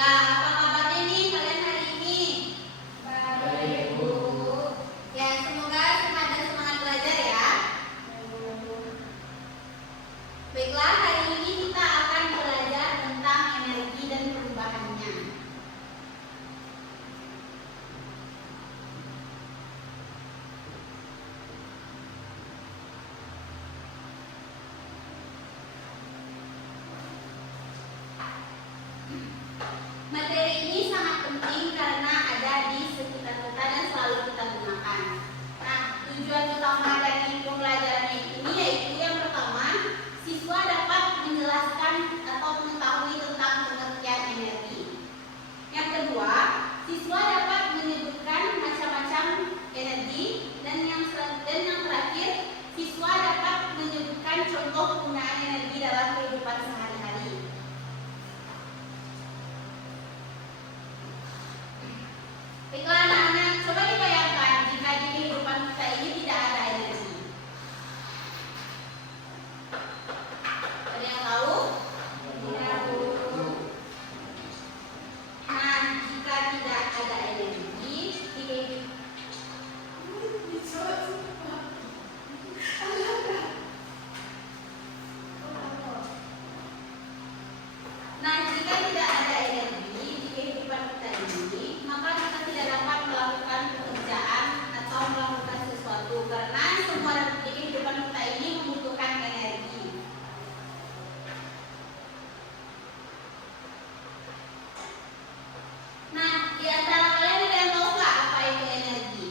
Baiklah, apa kabarnya nih kalian hari ini? Baik, Bu. Ya, semoga sehat dan semangat belajar ya. Baiklah, hari ini kita akan belajar tentang energi dan perubahannya. Materi ini sangat penting karena ada di sekitar kita dan selalu kita gunakan. Nah, tujuan utama dari pembelajaran ini yaitu yang pertama, siswa dapat menjelaskan atau mengetahui tentang pengertian energi. Yang kedua, siswa dapat menyebutkan macam-macam energi dan yang terakhir, siswa dapat menyebutkan contoh penggunaan energi dalam kehidupan sehari-hari. Baiklah anak-anak, coba dibayangkan jika di kehidupan kita ini tidak ada energi. Ada yang tahu? Tidak, Bu. Nah, jika tidak ada energi di kehidupan jika tidak ada energi di kehidupan kita ini, maka kita tidak dapat melakukan pekerjaan atau melakukan sesuatu karena semua di kehidupan kita ini membutuhkan energi. Nah, di antara kalian ada yang tahu nggak apa itu energi?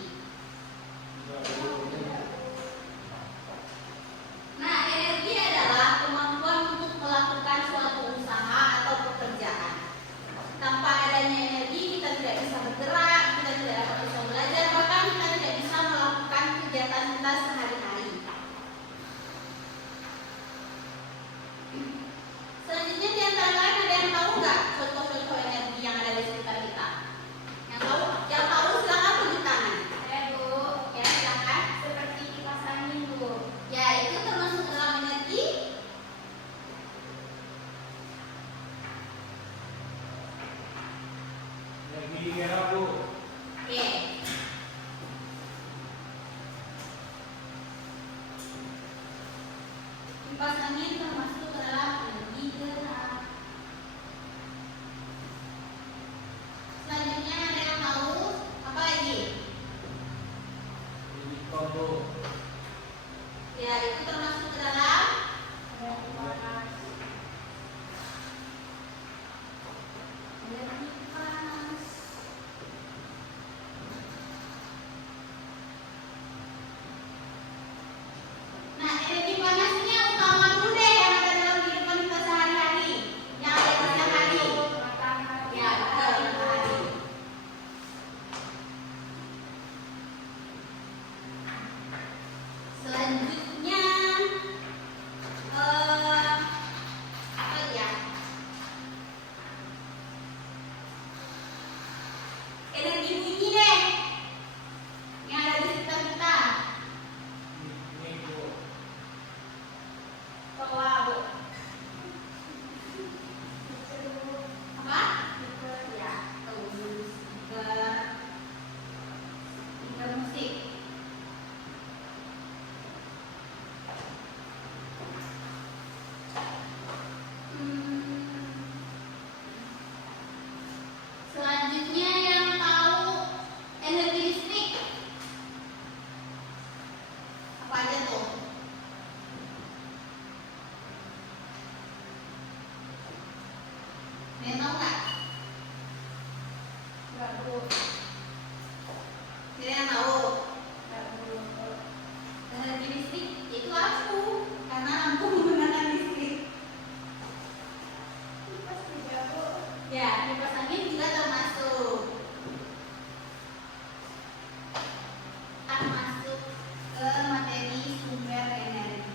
Nah, energi adalah kemampuan untuk melakukan suatu usaha atau pekerjaan. Tanpa adanya energi, kita tidak bisa bergerak, kita tidak dapat bisa belajar, bahkan kita tidak bisa melakukan kegiatan kita sehari-hari. Selanjutnya di antara kalian ada yang tahu nggak contoh-contoh energi yang ada di sekitar kita? Yang tahu? Yang tahu silakan tunjuk tangan. Bu. Ya, silakan. Seperti kipas angin, Bu. Ya, itu termasuk dalam energi. Energi merah, Bu. Oke. Kipas angin termasuk ke dalam energi gerak. Selanjutnya ada yang tahu apa lagi? Unicorn, Bu. Ya, itu termasuk ke dalam Energi panas. energi panas. Nah, energi panas ini yang utama dulu deh yang ada dalam kehidupan kita sehari-hari. Yang ada di matahari. Matahari. Ya, betul, matahari. Selanjutnya apa ya? Energi bunyi deh yang ada di sekitar kita. Ini, Bu. Bawa Bu. Apa? Ya, speaker musik. Selanjutnya yang tahu energi listrik apa aja tuh? Ada yang tahu nggak? Enggak, Bu. Ada yang tahu? Enggak, Bu. Energi listrik itu lampu, karena lampu menggunakan listrik. Kipas juga, Bu. Ya, kipas angin juga termasuk ke materi sumber energi.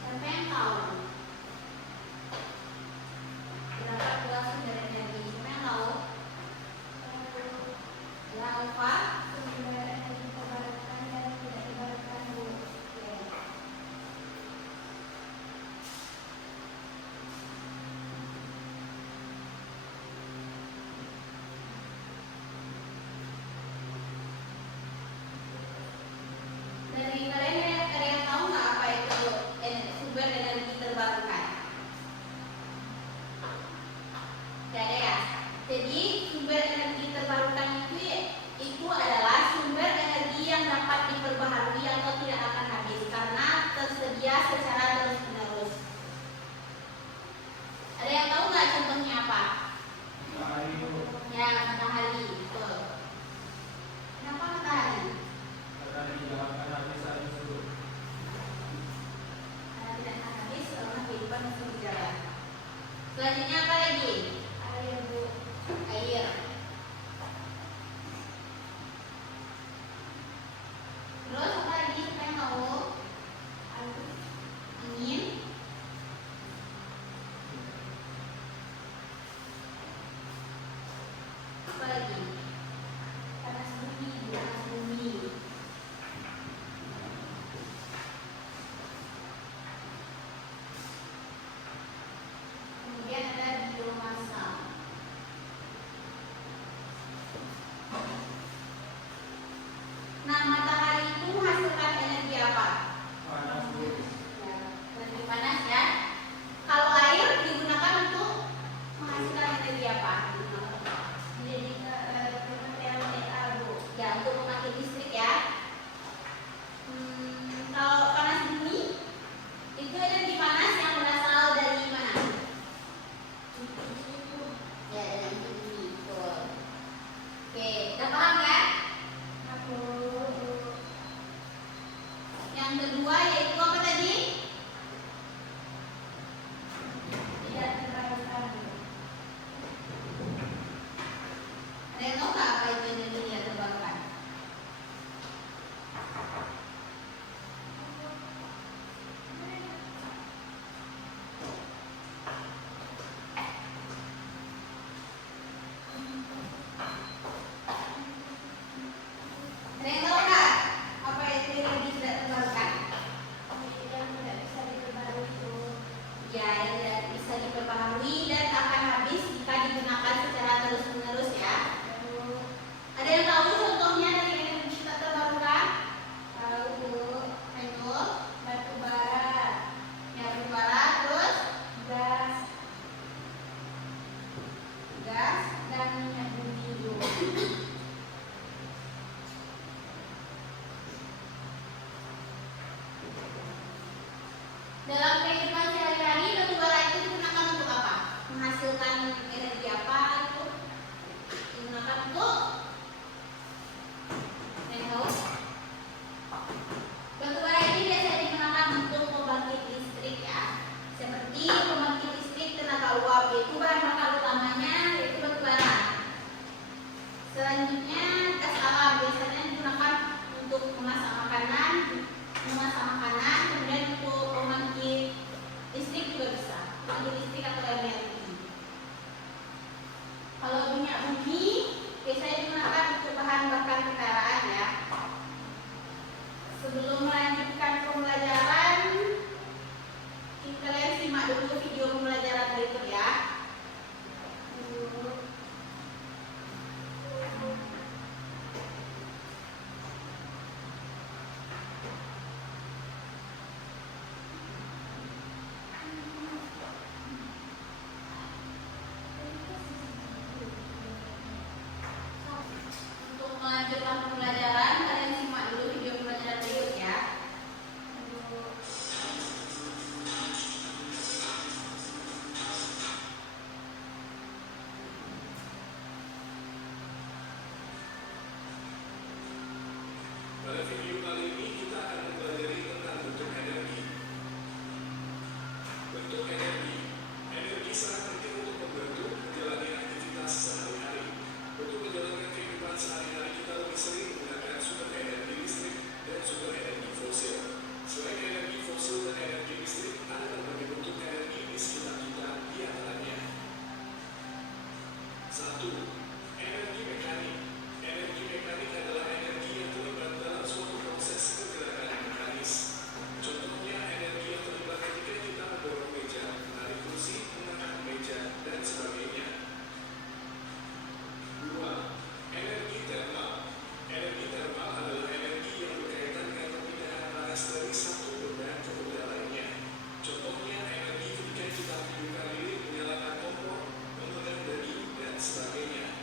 Siapa yang tahu? Selanjutnya apa lagi? Air, Bu. Air. Terus apa lagi? Siapa yang tahu? Angin. Apa lagi? Panas bumi, Bu. Panas bumi. Kemudian ada biomasa. Nah, matahari itu menghasilkan energi apa? Panas, Bu. Ya, energi panas ya. Kalau air digunakan untuk menghasilkan energi apa? Digunakan untuk apa? Jadi PLTA, Bu. Ya, untuk membangkit listrik ya. Kalau panas bumi itu energi panas yang berasal dari mana? Ya, dari bumi. Betul. Oke, udah paham kan? Aku Yang kedua yaitu apa tadi? tidak terbarukan, Bu. Ada yang tahu nggak apa itu energi tidak terbarukan? Ada yang tahu nggak apa itu energi tidak terbarukan? Yang tidak bisa diperbarui, Bu. Ya, yang tidak bisa diperbaharui dan akan habis jika digunakan secara terus-menerus ya. Bu. Ada yang tahu contohnya dari energi tak terbarukan? Tahu, Bu. Itu Batu bara, ya bara, terus gas, gas. dan minyak bumi, Bu. Dalam kehidupan sehari-hari batu bara itu digunakan untuk apa? Menghasilkan energi apa itu? Digunakan untuk yang tahu? Batu bara ini biasa digunakan untuk pembangkit listrik ya. Seperti pembangkit listrik tenaga uap, yaitu bahan bakar utamanya yaitu batu bara. Selanjutnya gas alam biasanya digunakan untuk memasak makanan, kemudian untuk pembangkit listrik juga bisa, pembangkit listrik atau energi. Kalau minyak bumi biasanya digunakan untuk bahan bakar kendaraan ya. Sebelum melanjutkan pembelajaran, kalian simak dulu video pembelajaran berikut ya. Untuk melanjutkan pembelajaran, kalian simak dulu video pembelajaran berikut ya. Pada video kali ini kita akan mempelajari tentang bentuk energi. Bentuk energi. Energi sangat penting untuk membantu menjalani aktivitas sehari-hari. Untuk menjalankan kehidupan sehari-hari kita lebih sering menggunakan sumber energi listrik dan sumber energi fosil. Selain energi fosil dan energi listrik, ada berbagai bentuk energi di sekitar kita di antaranya. 1. Energi mekanik. Energi mekanik adalah energi yang terlibat dalam suatu proses pergerakan mekanis. Contohnya energi yang terlibat ketika kita mendorong meja, menarik kursi, mengangkat meja, dan sebagainya. 2. Energi termal. Energi termal adalah energi yang berkaitan dengan perpindahan panas dari satu benda ke benda lainnya. Contohnya energi ketika kita menghidupkan lilin, menyalakan kompor, memanggang daging, dan sebagainya.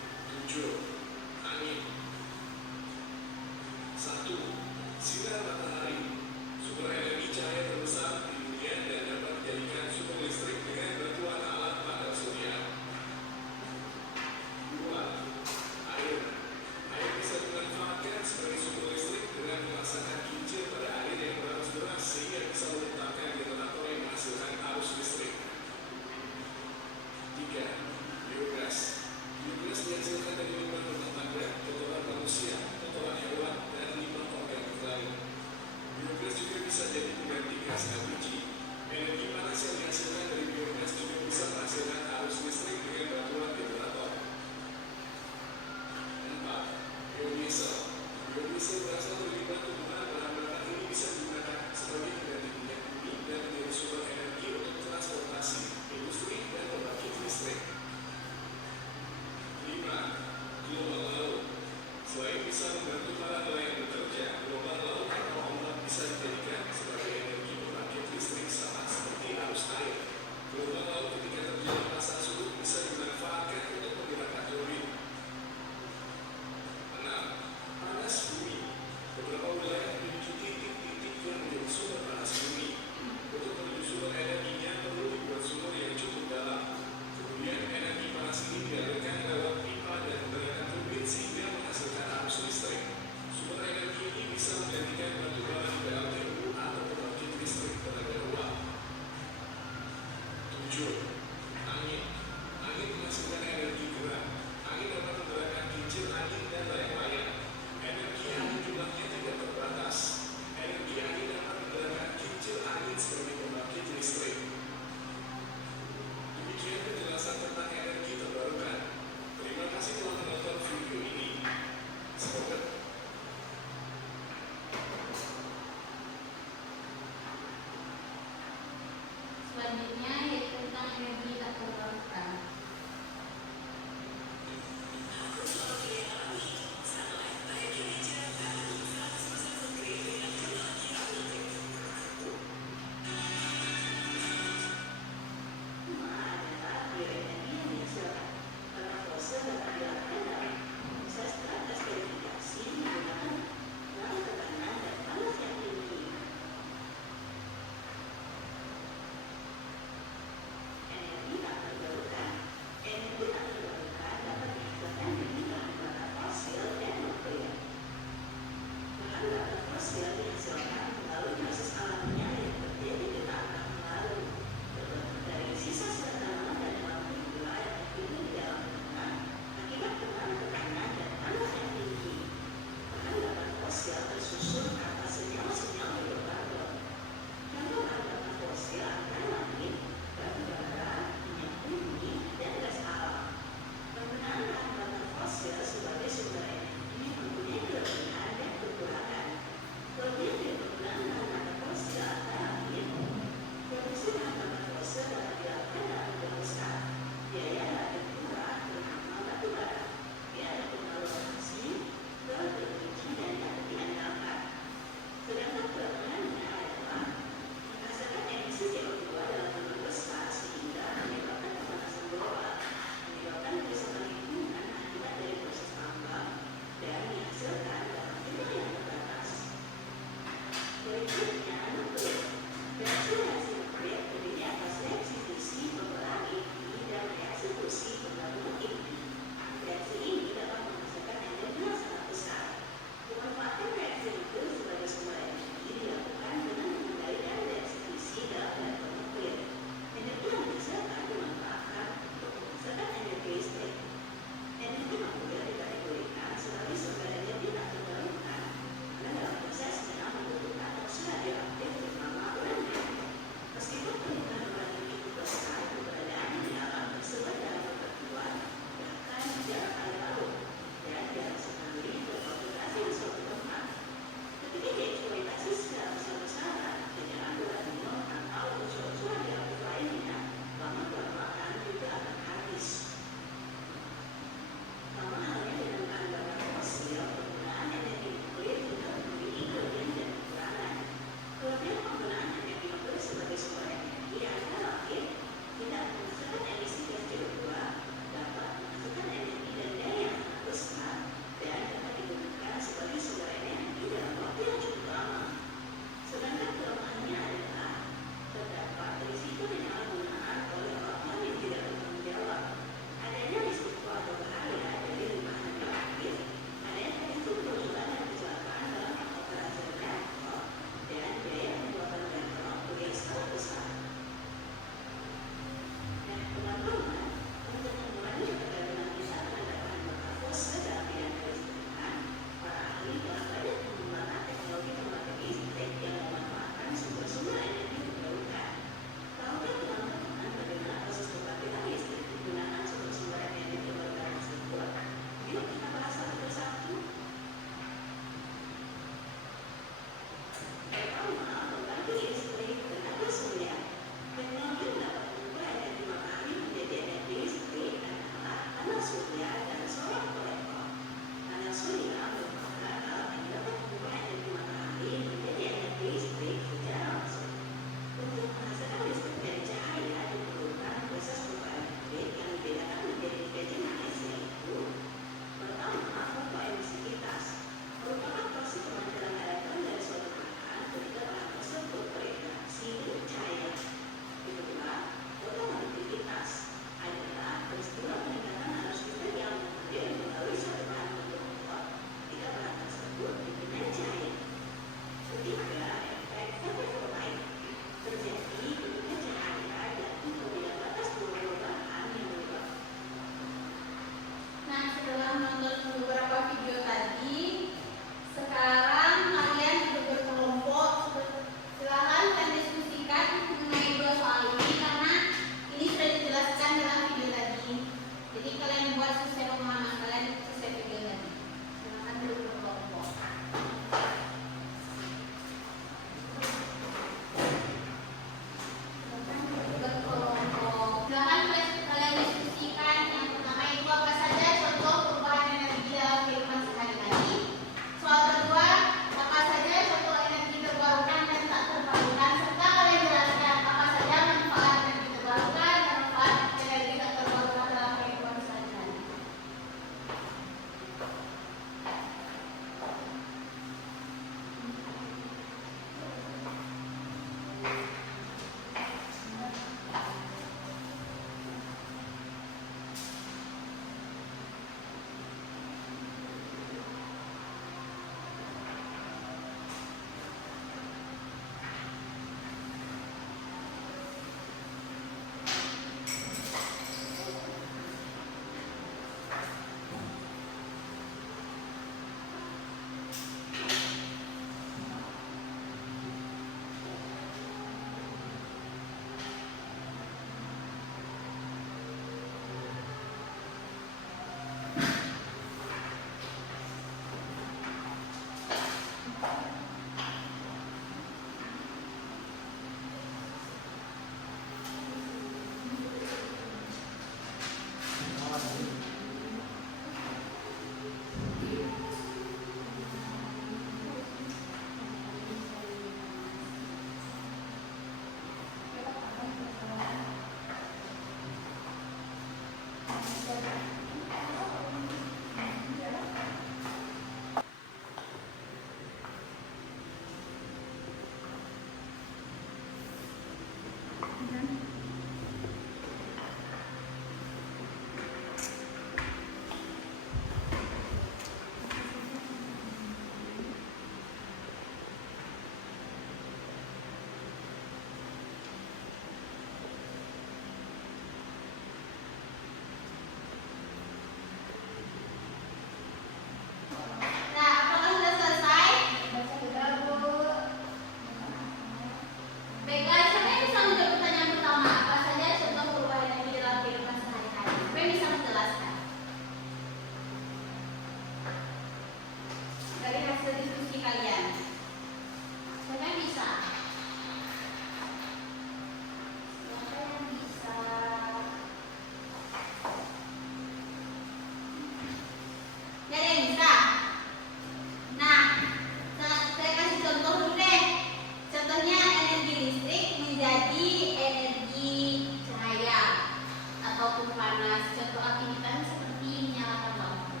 panas. Contoh aktivitasnya seperti menyalakan lampu.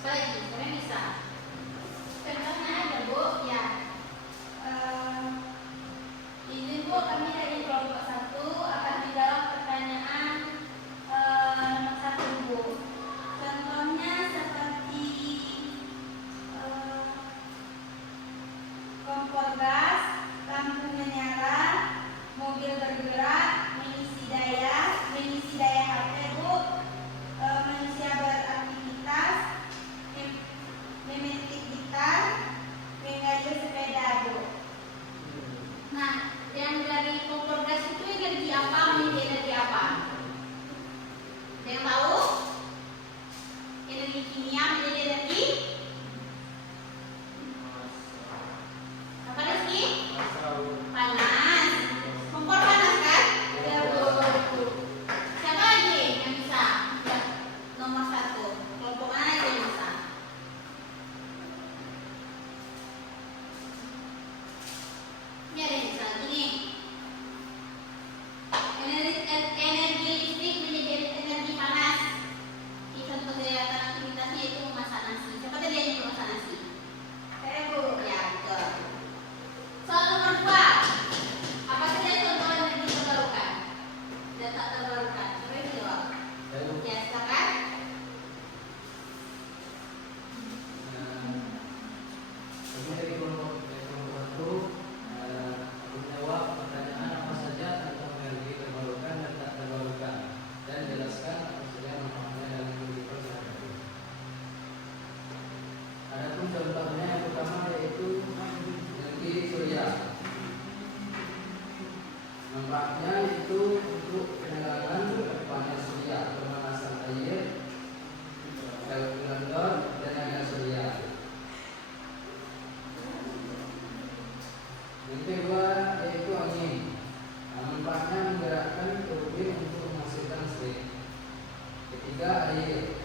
Sekali lagi, kalian bisa. Contohnya ada Bu, ya. Izin Bu, kami dari kelompok 1 akan menjawab pertanyaan nomor 1 Bu. Contohnya seperti kompor gas, lampu menyala, mobil bergerak, mengisi daya HP Bu, manusia beraktivitas, memetik gitar, mengayuh sepeda Bu. Nah, yang dari kompor gas itu energi apa? Menjadi energi apa? Ada yang tahu? Energi kimia menjadi energi apa Rizky? Panas. Kompor panas kan? Ya Bu. Siapa lagi yang bisa? Ya, nomor 1. Kelompok mana aja yang bisa? Ini ada yang bisa lagi nih. Energi listrik menjadi energi panas. Ini contoh kegiatan aktivitasnya itu memasak nasi. Siapa tadi yang memasak nasi? Saya Bu. Ya, betul. Soal nomor 2. Apa saja contoh energi terbarukan dan tak terbarukan? Coba dijawab. Ya, silakan. Kami dari kelompok 1 menjawab pertanyaan apa saja tentang energi terbarukan dan tak terbarukan dan jelaskan apa saja manfaatnya dalam kehidupan sehari-hari. Adapun contohnya yang pertama yaitu energi surya. Manfaatnya itu untuk penerangan panel surya, pemanasan air, kalkulator, tenaga surya. Yang kedua yaitu angin. Manfaatnya menggerakkan turbin untuk menghasilkan listrik. Ketiga air.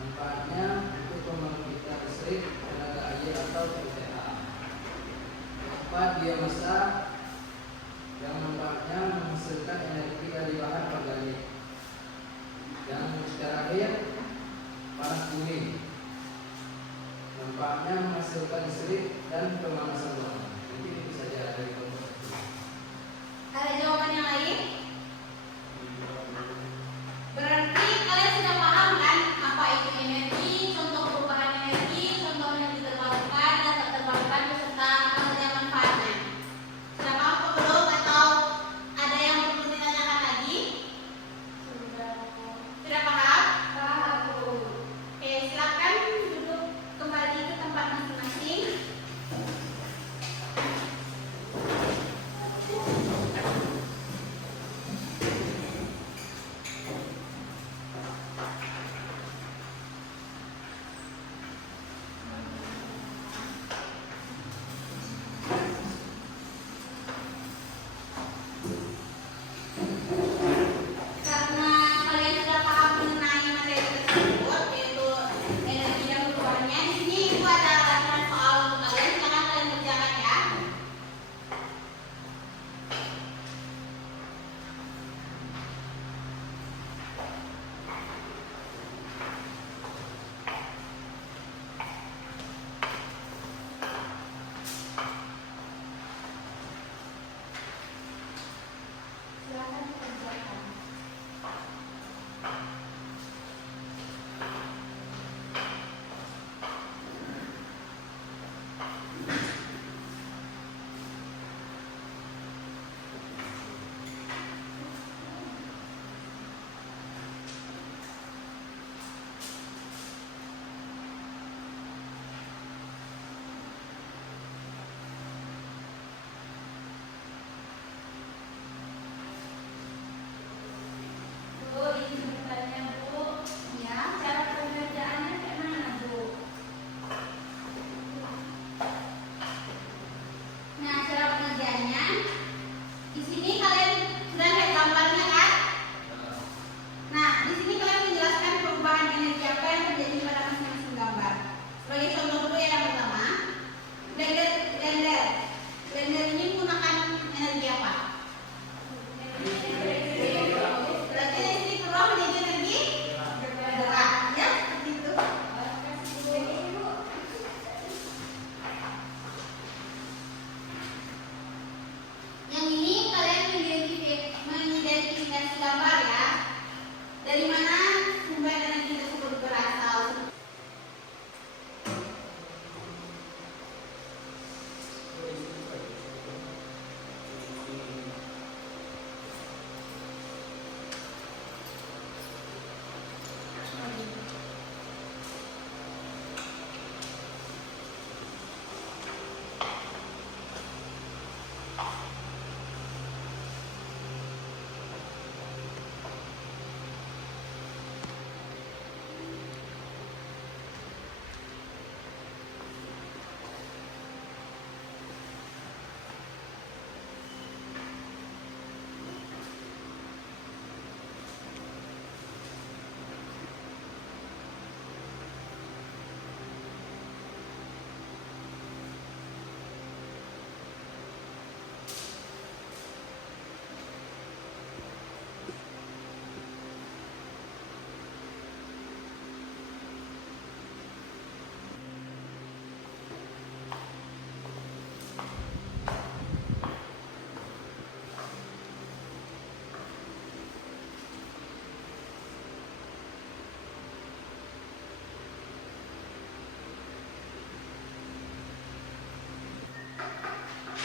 Manfaatnya untuk pembangkitan listrik tenaga air atau PTH. Keempat biomasa yang manfaatnya menghasilkan energi dari bahan organik. Yang terakhir panas bumi. Manfaatnya menghasilkan listrik dan pemanasan ruangan. Jadi itu saja dari kelompok 1. Ada jawaban yang lain? Berarti kalian sudah paham kan apa itu energi, contoh perubahan energi, contoh energi terbarukan dan tak terbarukan beserta apa saja manfaatnya. Sudah paham atau belum? Atau ada yang perlu ditanyakan lagi? Sudah paham? Paham Bu. Oke, silakan duduk kembali ke tempat masing-masing.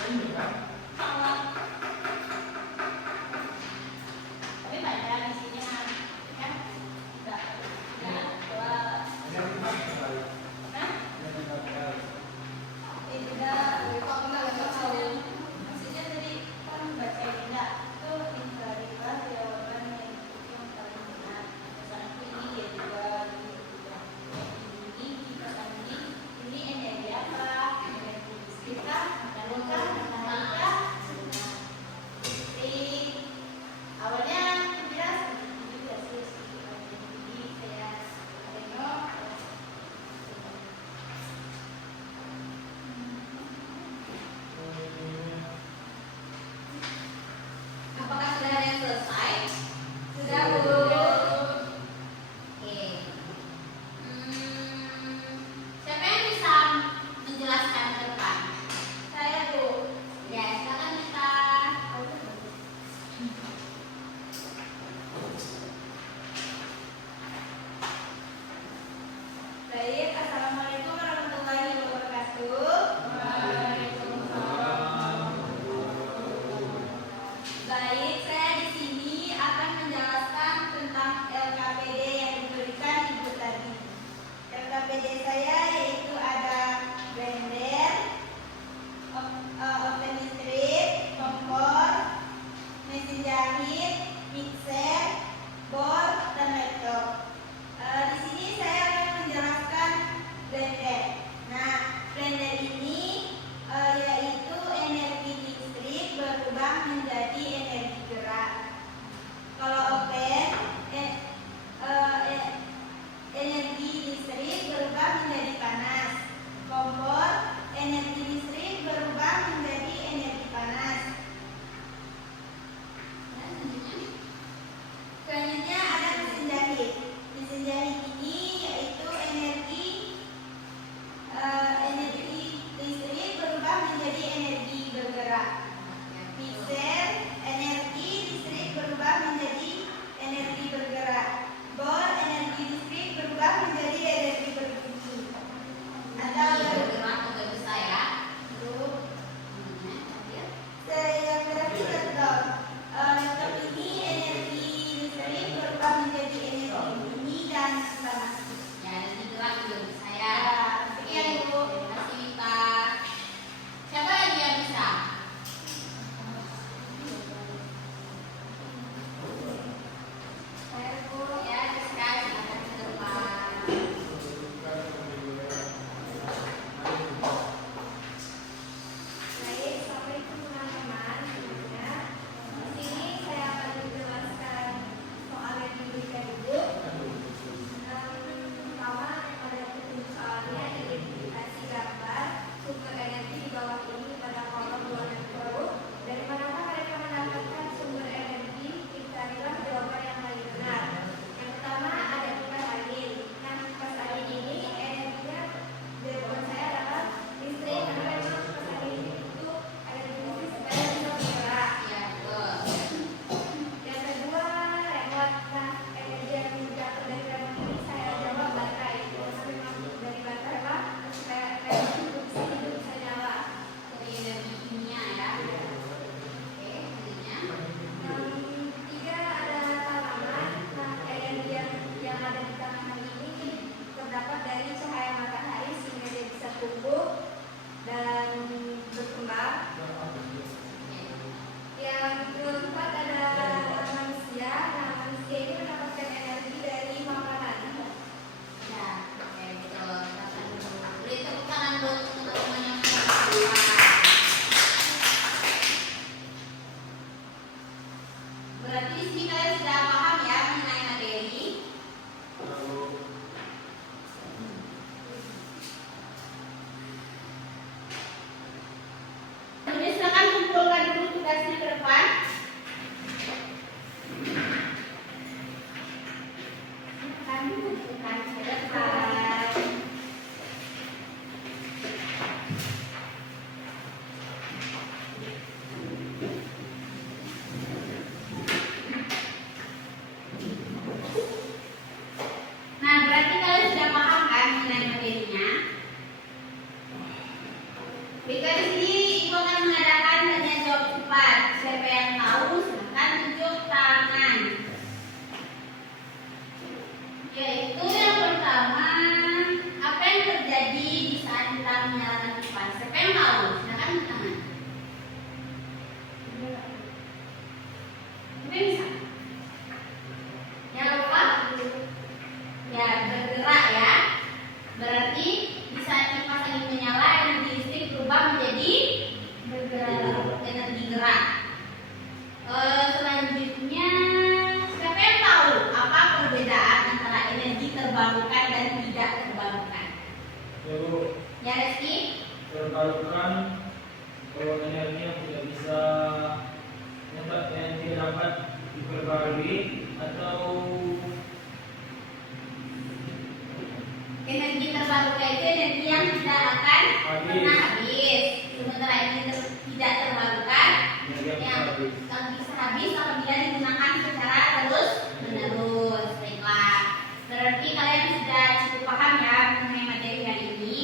Tapi pada isinya kan tidak wah. Hah? Maksudnya tadi kan baca tidak itu infrariba jawaban yang paling benar. Misalnya ini dia juga ini kita ini energi apa? Energi listrik kah? Mekanika? Matematika? Listrik. Awalnya jelas juga sih. Jadi saya tengok. Apakah sudah ada yang selesai? Sudah, Bu. Oke. Siapa yang bisa menjelaskan ke depan? Saya, Bu. Ya, silakan kita. Baik, assalamualaikum warahmatullahi wabarakatuh. Baik, saya di sini akan menjelaskan tentang LKPD yang diberikan Ibu tadi. LKPD saya yaitu ada blender, oven listrik, kompor, mesin jahit, mixer, bor, dan laptop. Di sini saya akan menjelaskan blender. Nah, blender ini yaitu energi listrik berubah menjadi energi gerak. Kalau oven, energi listrik berubah menjadi panas. Kompor, energi listrik berubah menjadi energi panas. Selanjutnya ada mesin jahit. Mesin jahit ini yaitu energi listrik berubah menjadi energi bergerak. Mixer, energi listrik berubah menjadi energi bergerak. Bor, energi listrik berubah menjadi energi berfungsi. Atau Bergerak juga bisa ya. saya berarti laptop. Laptop ini energi listrik berubah menjadi energi bunyi dan panas. Ya Reski? Terbarukan bahwa energi yang tidak bisa yang tidak dapat diperbarui atau Energi terbarukan itu energi yang tidak akan pernah habis. Sementara energi tidak terbarukan yang bisa habis apabila digunakan secara terus menerus. Baiklah, berarti kalian sudah cukup paham ya mengenai materi hari ini.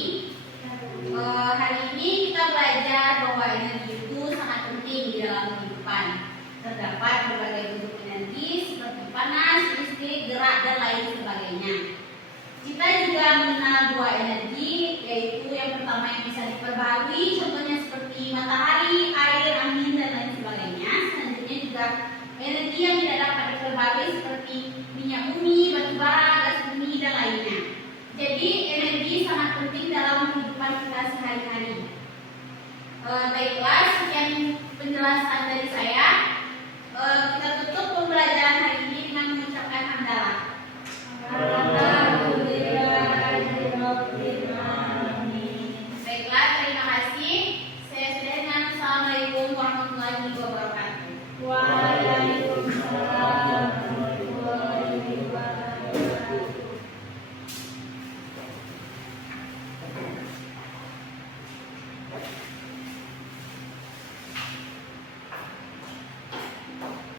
Hari ini kita belajar bahwa energi itu sangat penting di dalam kehidupan. Terdapat berbagai bentuk energi seperti panas, listrik, gerak, dan lain sebagainya. Kita juga mengenal dua energi, yaitu yang pertama yang bisa diperbarui, contohnya seperti matahari